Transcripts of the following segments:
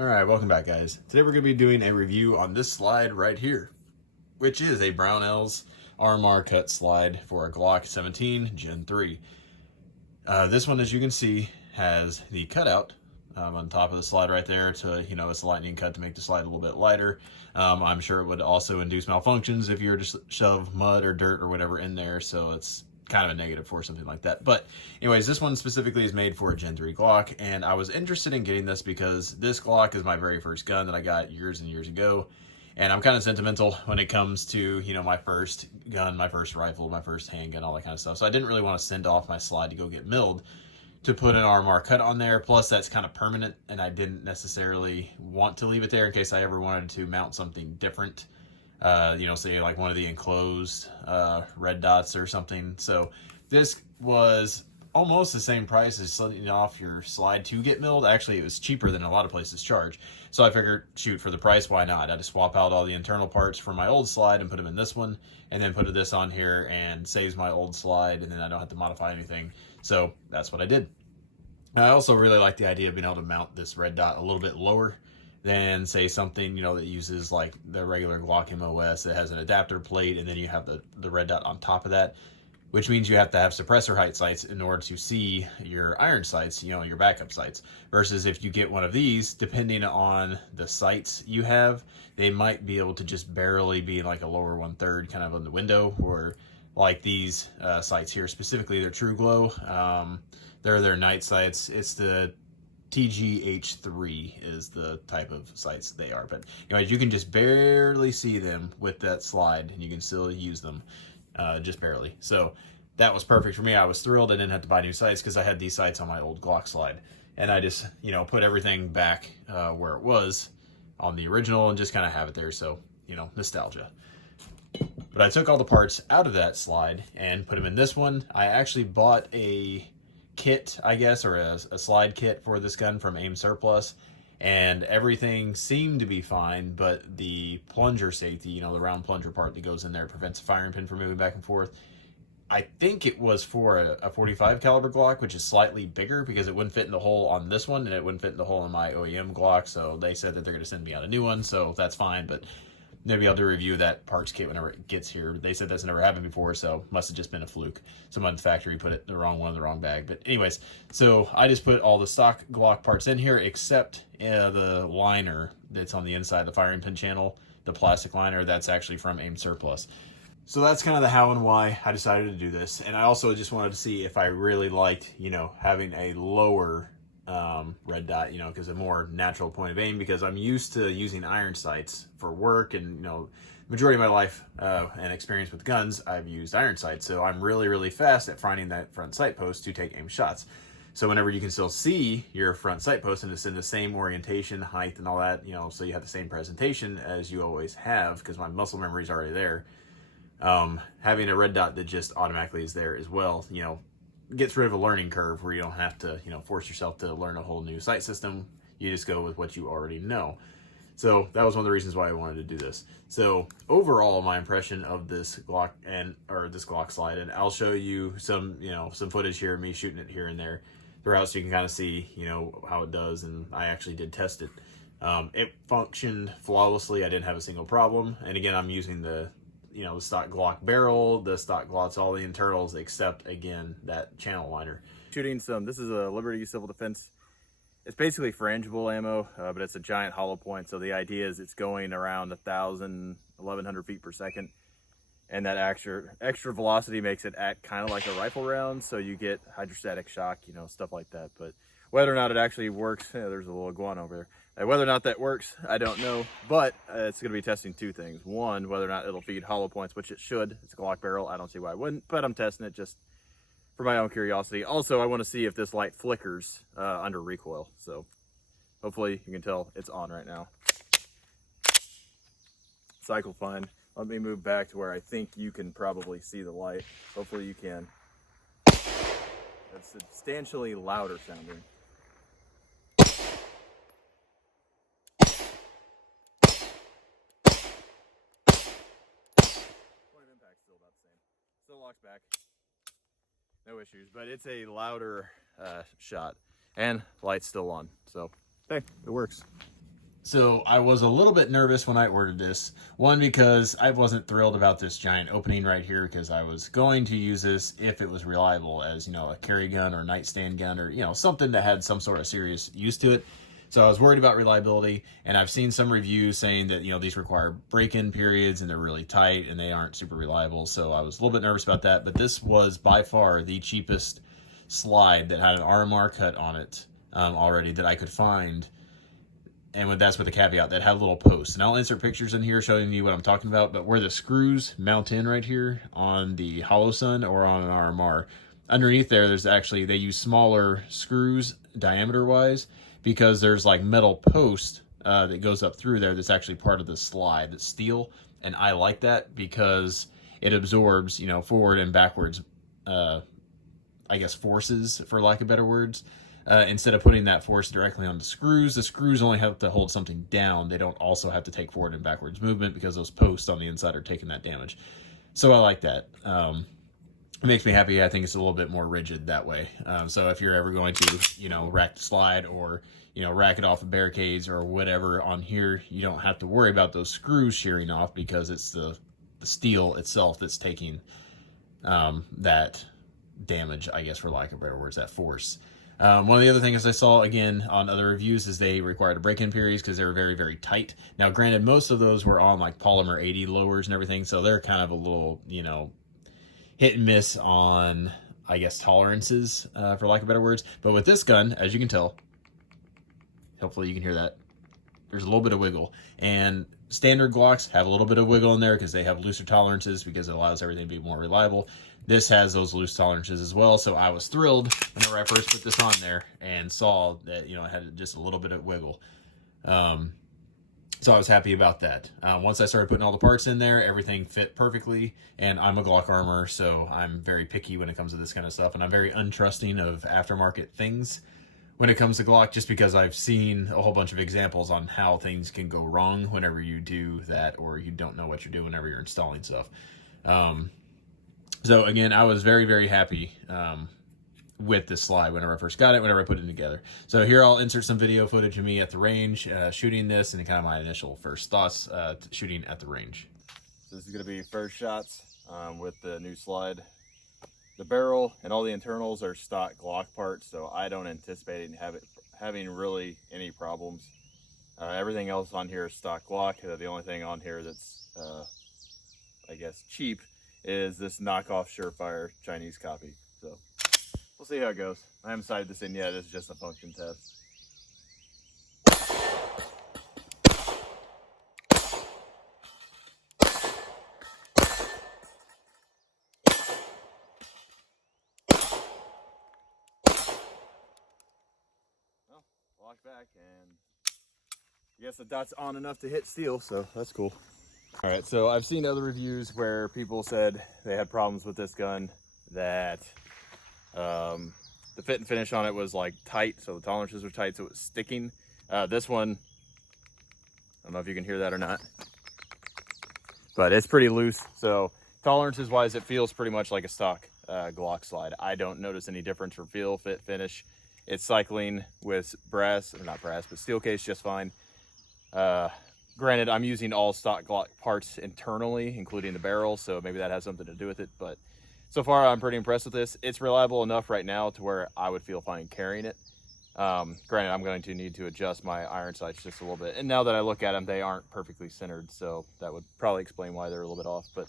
Alright, welcome back guys. Today we're going to be doing a review on this slide right here, which is a Brownells RMR cut slide for a Glock 17 Gen 3. This one, as you can see, has the cutout on top of the slide right there to, it's a lightning cut to make the slide a little bit lighter. I'm sure it would also induce malfunctions if you were to shove mud or dirt or whatever in there, so it's kind of a negative for something like that. But anyways, this one specifically is made for a Gen 3 Glock, and I was interested in getting this because this Glock is my very first gun that I got years and years ago, and I'm kind of sentimental when it comes to, my first gun, my first rifle, my first handgun, all that kind of stuff. So I didn't really want to send off my slide to go get milled to put an RMR cut on there. Plus that's kind of permanent, and I didn't necessarily want to leave it there in case I ever wanted to mount something different. Say like one of the enclosed red dots or something. So this was almost the same price as sending off your slide to get milled. Actually, it was cheaper than a lot of places charge. So I figured, shoot, for the price, why not? I just swap out all the internal parts from my old slide and put them in this one, and then put this on here and saves my old slide, and then I don't have to modify anything. So that's what I did. I also really like the idea of being able to mount this red dot a little bit lower than, say, something, that uses like the regular Glock MOS. It has an adapter plate, and then you have the red dot on top of that, which means you have to have suppressor height sights in order to see your iron sights, your backup sights. Versus if you get one of these, depending on the sights you have, they might be able to just barely be like a lower 1/3 kind of on the window, or like these sights here, specifically they're True Glow. They're their night sights. It's the TGH3 is the type of sights they are. But anyways, you can just barely see them with that slide, and you can still use them just barely. So that was perfect for me. I was thrilled I didn't have to buy new sights because I had these sights on my old Glock slide. And I just, put everything back where it was on the original and just kind of have it there. So, nostalgia. But I took all the parts out of that slide and put them in this one. I actually bought a kit, I guess, or a slide kit for this gun from AIM Surplus, and everything seemed to be fine, but the plunger safety, the round plunger part that goes in there, prevents the firing pin from moving back and forth. I think it was for a 45 caliber Glock, which is slightly bigger, because it wouldn't fit in the hole on this one, and it wouldn't fit in the hole in my OEM Glock. So they said that they're going to send me out a new one, so that's fine. But maybe I'll do a review of that parts kit whenever it gets here. They said that's never happened before, so must have just been a fluke. Someone at the factory put it the wrong one in the wrong bag. But anyways, so I just put all the stock Glock parts in here, except the liner that's on the inside of the firing pin channel, the plastic liner. That's actually from AIM Surplus. So that's kind of the how and why I decided to do this. And I also just wanted to see if I really liked, having a lower red dot, because a more natural point of aim, because I'm used to using iron sights for work, and majority of my life and experience with guns, I've used iron sights. So I'm really fast at finding that front sight post to take aim shots. So whenever you can still see your front sight post and it's in the same orientation, height, and all that, so you have the same presentation as you always have, because my muscle memory is already there. Having a red dot that just automatically is there as well, gets rid of a learning curve where you don't have to, force yourself to learn a whole new sight system. You just go with what you already know. So that was one of the reasons why I wanted to do this. So overall, my impression of this Glock this Glock slide, and I'll show you some, some footage here of me shooting it here and there throughout, so you can kind of see, how it does. And I actually did test it. It functioned flawlessly. I didn't have a single problem. And again, I'm using the stock Glock barrel, the stock Glocks, all the internals, except, again, that channel liner. Shooting this is a Liberty Civil Defense. It's basically frangible ammo, but it's a giant hollow point. So the idea is it's going around 1,000, 1,100 feet per second. And that extra velocity makes it act kind of like a rifle round. So you get hydrostatic shock, stuff like that. But whether or not it actually works, there's a little iguana over there. Whether or not that works, I don't know, but it's going to be testing two things. One, whether or not it'll feed hollow points, which it should. It's a Glock barrel. I don't see why it wouldn't, but I'm testing it just for my own curiosity. Also, I want to see if this light flickers under recoil. So hopefully you can tell it's on right now. Cycle fine. Let me move back to where I think you can probably see the light. Hopefully you can. It's substantially louder sounding. Still about the same. Still locks back. No issues, but it's a louder shot, and light's still on. So, hey, it works. So I was a little bit nervous when I ordered this. One, because I wasn't thrilled about this giant opening right here, because I was going to use this if it was reliable as, you know, a carry gun or nightstand gun, or, you know, something that had some sort of serious use to it. So I was worried about reliability, and I've seen some reviews saying that, you know, these require break-in periods and they're really tight and they aren't super reliable. So I was a little bit nervous about that, but this was by far the cheapest slide that had an RMR cut on it already that I could find. And that's with the caveat that had a little post. And I'll insert pictures in here showing you what I'm talking about. But where the screws mount in right here on the Holosun or on an RMR, underneath there, there's actually, they use smaller screws diameter-wise, because there's like metal post that goes up through there that's actually part of the slide that's steel. And I like that because it absorbs, you know, forward and backwards, I guess, forces, for lack of better words. Instead of putting that force directly on the screws only have to hold something down. They don't also have to take forward and backwards movement, because those posts on the inside are taking that damage. So I like that. It makes me happy. I think it's a little bit more rigid that way. So if you're ever going to, you know, rack the slide, or, you know, rack it off of barricades or whatever on here, you don't have to worry about those screws shearing off, because it's the steel itself that's taking that damage, I guess, for lack of better words, that force. One of the other things I saw, again, on other reviews is they required a break-in periods because they were very, very tight. Now, granted, most of those were on, like, polymer 80 lowers and everything, so they're kind of a little, you know, hit and miss on, I guess, tolerances, for lack of better words. But with this gun, as you can tell, hopefully you can hear that, there's a little bit of wiggle. And standard Glocks have a little bit of wiggle in there because they have looser tolerances, because it allows everything to be more reliable. This has those loose tolerances as well, so I was thrilled whenever I first put this on there and saw that, you know, it had just a little bit of wiggle. So I was happy about that. Once I started putting all the parts in there, everything fit perfectly, and I'm a Glock armor, so I'm very picky when it comes to this kind of stuff, and I'm very untrusting of aftermarket things when it comes to Glock, just because I've seen a whole bunch of examples on how things can go wrong whenever you do that, or you don't know what you're doing whenever you're installing stuff. So again, I was very, very happy with this slide whenever I first got it, whenever I put it together. So here I'll insert some video footage of me at the range shooting this, and kind of my initial first thoughts shooting at the range. So this is going to be first shots with the new slide. The barrel and all the internals are stock Glock parts, so I don't anticipate having really any problems. Everything else on here is stock Glock. The only thing on here that's, I guess, cheap is this knockoff Surefire Chinese copy. So we'll see how it goes. I haven't sighted this in yet. It's just a function test. Well, lock back, and I guess the dot's on enough to hit steel, so that's cool. All right, so I've seen other reviews where people said they had problems with this gun, that the fit and finish on it was like tight, so the tolerances were tight, so it was sticking. This one, I don't know if you can hear that or not, but it's pretty loose. So tolerances wise, it feels pretty much like a stock Glock slide. I don't notice any difference for feel, fit, finish. It's cycling with brass, or not brass, but steel case just fine. Granted, I'm using all stock Glock parts internally, including the barrel, so maybe that has something to do with it, but so far I'm pretty impressed with this. It's reliable enough right now to where I would feel fine carrying it. Granted, I'm going to need to adjust my iron sights just a little bit, and now that I look at them, they aren't perfectly centered, so that would probably explain why they're a little bit off, but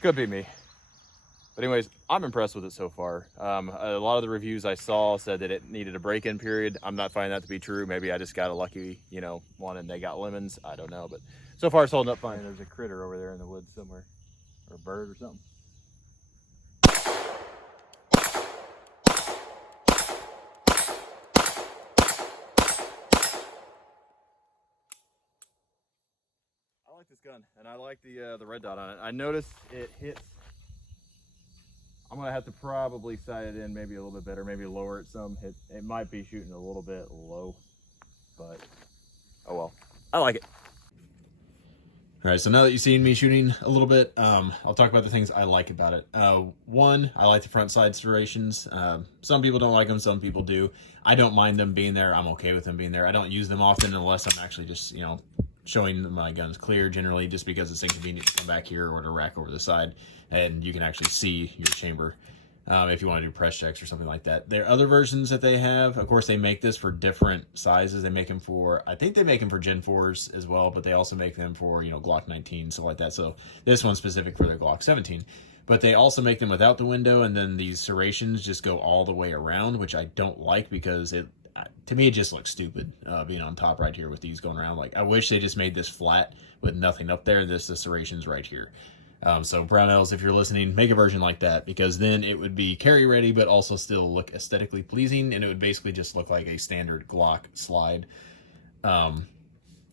could be me. But anyways, I'm impressed with it so far. A lot of the reviews I saw said that it needed a break-in period. I'm not finding that to be true. Maybe I just got a lucky, you know, one and they got lemons. I don't know, but so far it's holding up fine. There's a critter over there in the woods somewhere, or a bird or something. I like this gun, and I like the red dot on it. I noticed it hits. I'm gonna have to probably sight it in maybe a little bit better, maybe lower it some. It might be shooting a little bit low, but oh well. I like it. All right, so now that you've seen me shooting a little bit, I'll talk about the things I like about it. One, I like the front side serrations. Some people don't like them, some people do. I don't mind them being there. I'm okay with them being there. I don't use them often unless I'm actually just, you know, showing my guns clear, generally, just because it's inconvenient to come back here or to rack over the side, and you can actually see your chamber. If you want to do press checks or something like that. There are other versions that they have. Of course, they make this for different sizes. They make them for, I think they make them for Gen 4s as well, but they also make them for, you know, Glock 19, stuff like that. So this one's specific for their Glock 17. But they also make them without the window, and then these serrations just go all the way around, which I don't like because it, to me, it just looks stupid being on top right here with these going around. Like, I wish they just made this flat with nothing up there. This, the serrations right here. So Brownells, if you're listening, make a version like that, because then it would be carry ready, but also still look aesthetically pleasing, and it would basically just look like a standard Glock slide. I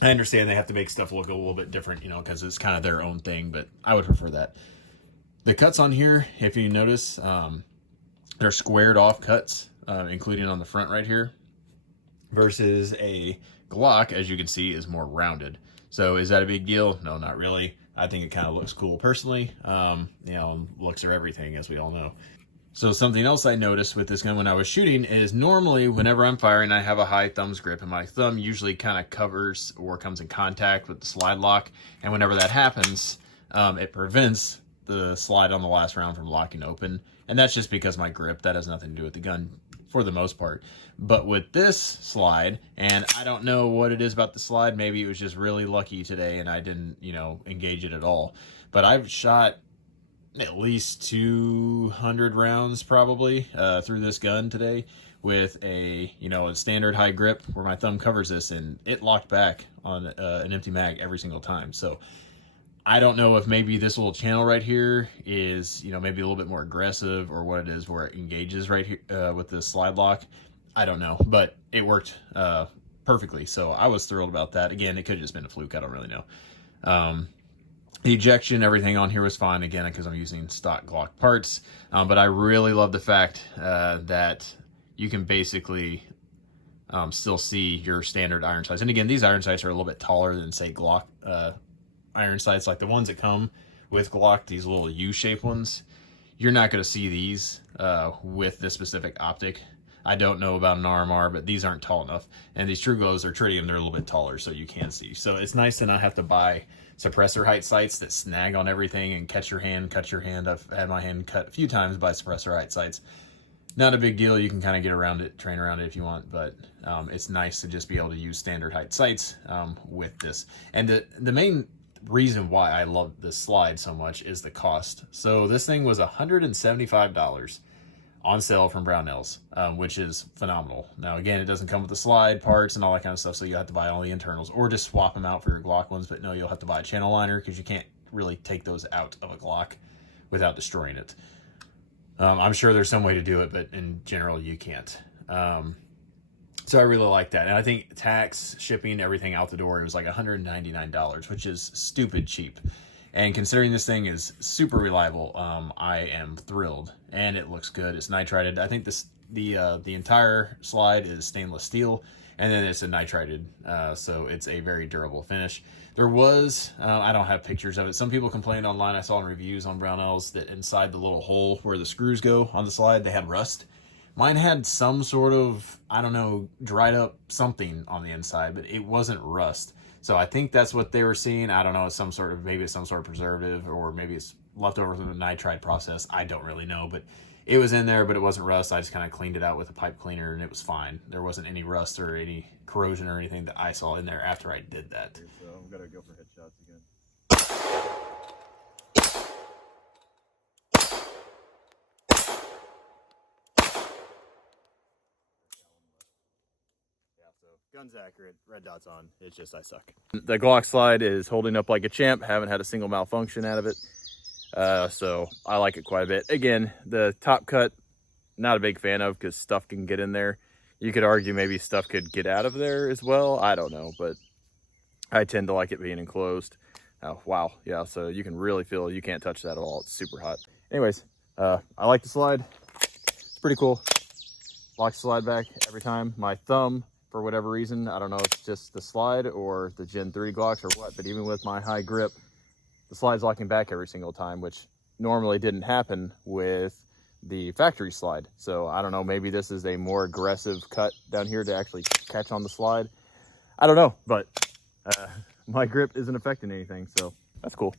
understand they have to make stuff look a little bit different, you know, because it's kind of their own thing, but I would prefer that. The cuts on here, if you notice, they're squared off cuts, including on the front right here, versus a Glock, as you can see, is more rounded. So is that a big deal? No, not really. I think it kind of looks cool personally. You know, looks are everything, as we all know. So something else I noticed with this gun when I was shooting is normally whenever I'm firing, I have a high thumbs grip, and my thumb usually kind of covers or comes in contact with the slide lock. And whenever that happens, it prevents the slide on the last round from locking open. And that's just because my grip, that has nothing to do with the gun for the most part. But with this slide, and I don't know what it is about the slide, maybe it was just really lucky today and I didn't, you know, engage it at all. But I've shot at least 200 rounds probably through this gun today with a, you know, a standard high grip where my thumb covers this, and it locked back on an empty mag every single time. So I don't know if maybe this little channel right here is, you know, maybe a little bit more aggressive, or what it is where it engages right here with the slide lock. I don't know, but it worked perfectly. So I was thrilled about that. Again, it could have just been a fluke. I don't really know. The ejection, everything on here was fine, again, because I'm using stock Glock parts. But I really love the fact that you can basically still see your standard iron sights. And again, these iron sights are a little bit taller than, say, Glock iron sights. Like the ones that come with Glock, these little U-shaped ones, you're not going to see these with this specific optic. I don't know about an RMR, but these aren't tall enough. And these True Glows are tritium, they're a little bit taller, so you can see. So it's nice to not have to buy suppressor height sights that snag on everything and catch your hand, cut your hand. I've had my hand cut a few times by suppressor height sights. Not a big deal. You can kind of get around it, train around it if you want, but it's nice to just be able to use standard height sights with this. And the main reason why I love this slide so much is the cost. So this thing was $175 on sale from Brownells, which is phenomenal. Now, again, it doesn't come with the slide parts and all that kind of stuff, so you have to buy all the internals or just swap them out for your Glock ones. But no, you'll have to buy a channel liner because you can't really take those out of a Glock without destroying it. I'm sure there's some way to do it, but in general, you can't. So I really like that. And I think tax, shipping, everything out the door, it was like $199, which is stupid cheap. And considering this thing is super reliable, I am thrilled. And it looks good. It's nitrided. I think the entire slide is stainless steel, and then it's a nitrided, so it's a very durable finish. There was, I don't have pictures of it. Some people complained online, I saw in reviews on Brownells, that inside the little hole where the screws go on the slide, they had rust. Mine had some sort of, I don't know, dried up something on the inside, but it wasn't rust. So I think that's what they were seeing. I don't know, it's some sort of, maybe it's some sort of preservative, or maybe it's left over from the nitride process. I don't really know, but it was in there, but it wasn't rust. I just kind of cleaned it out with a pipe cleaner, and it was fine. There wasn't any rust or any corrosion or anything that I saw in there after I did that. So I'm gonna go for headshots again. Gun's accurate, red dot's on, it's just I suck. The Glock slide is holding up like a champ, haven't had a single malfunction out of it. So I like it quite a bit. Again, the top cut, not a big fan of, because stuff can get in there. You could argue maybe stuff could get out of there as well, I don't know, but I tend to like it being enclosed. Oh, wow, yeah, so you can really feel, you can't touch that at all, it's super hot. Anyways, I like the slide, it's pretty cool. Locks the slide back every time. My thumb for whatever reason. I don't know if it's just the slide or the Gen 3 Glocks or what, but even with my high grip, the slide's locking back every single time, which normally didn't happen with the factory slide. So I don't know, maybe this is a more aggressive cut down here to actually catch on the slide. I don't know, but my grip isn't affecting anything, so that's cool.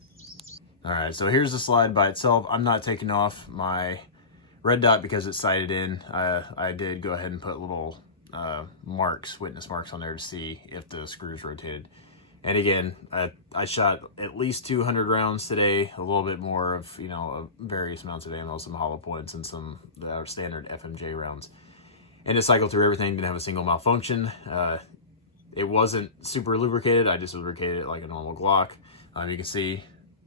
All right, so here's the slide by itself. I'm not taking off my red dot because it's sighted in. I did go ahead and put little witness marks on there to see if the screws rotated. And again, I shot at least 200 rounds today, a little bit more of, you know, various amounts of ammo, some hollow points and some standard FMJ rounds. And to cycle through everything, didn't have a single malfunction. It wasn't super lubricated. I just lubricated it like a normal Glock. You can see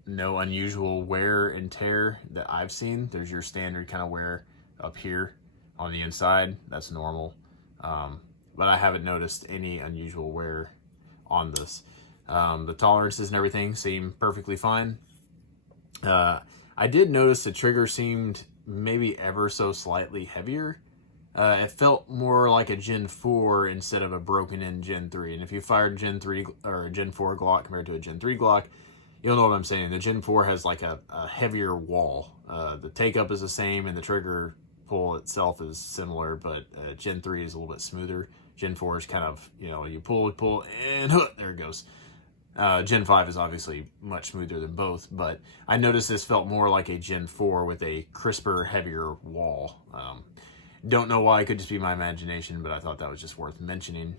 no unusual wear and tear that I've seen. There's your standard kind of wear up here on the inside. That's normal. But I haven't noticed any unusual wear on this. The tolerances and everything seem perfectly fine. I did notice the trigger seemed maybe ever so slightly heavier. It felt more like a Gen 4 instead of a broken in Gen 3. And if you fired Gen 3 or a Gen 4 Glock compared to a Gen 3 Glock, you'll know what I'm saying. The Gen 4 has like a heavier wall. The take up is the same and the trigger pull itself is similar, but Gen 3 is a little bit smoother. Gen 4 is kind of, you know, you pull, and there it goes. Gen 5 is obviously much smoother than both, but I noticed this felt more like a Gen 4 with a crisper, heavier wall. Don't know why, it could just be my imagination, but I thought that was just worth mentioning.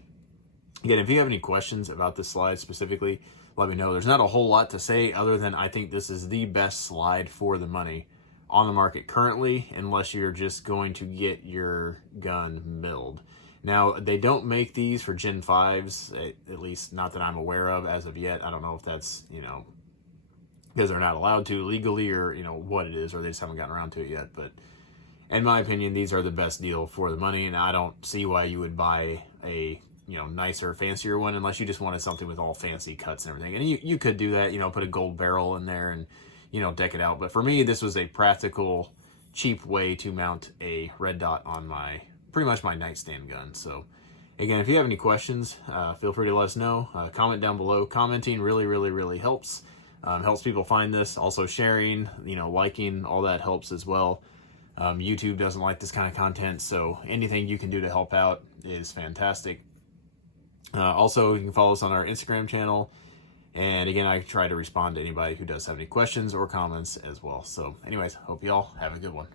Again, if you have any questions about this slide specifically, let me know. There's not a whole lot to say other than I think this is the best slide for the money on the market currently, unless you're just going to get your gun milled. Now, they don't make these for Gen 5s, at least not that I'm aware of as of yet. I don't know if that's, you know, because they're not allowed to legally or, you know, what it is, or they just haven't gotten around to it yet. But in my opinion, these are the best deal for the money, and I don't see why you would buy a, you know, nicer, fancier one unless you just wanted something with all fancy cuts and everything. And you could do that, you know, put a gold barrel in there and, you know, deck it out. But for me, this was a practical, cheap way to mount a red dot on my, pretty much my nightstand gun. So again, if you have any questions, feel free to let us know. Comment down below. Commenting really helps. Helps people find this. Also sharing, you know, liking, all that helps as well. YouTube doesn't like this kind of content, so anything you can do to help out is fantastic. Also, you can follow us on our Instagram channel. And again, I try to respond to anybody who does have any questions or comments as well. So anyways, hope you all have a good one.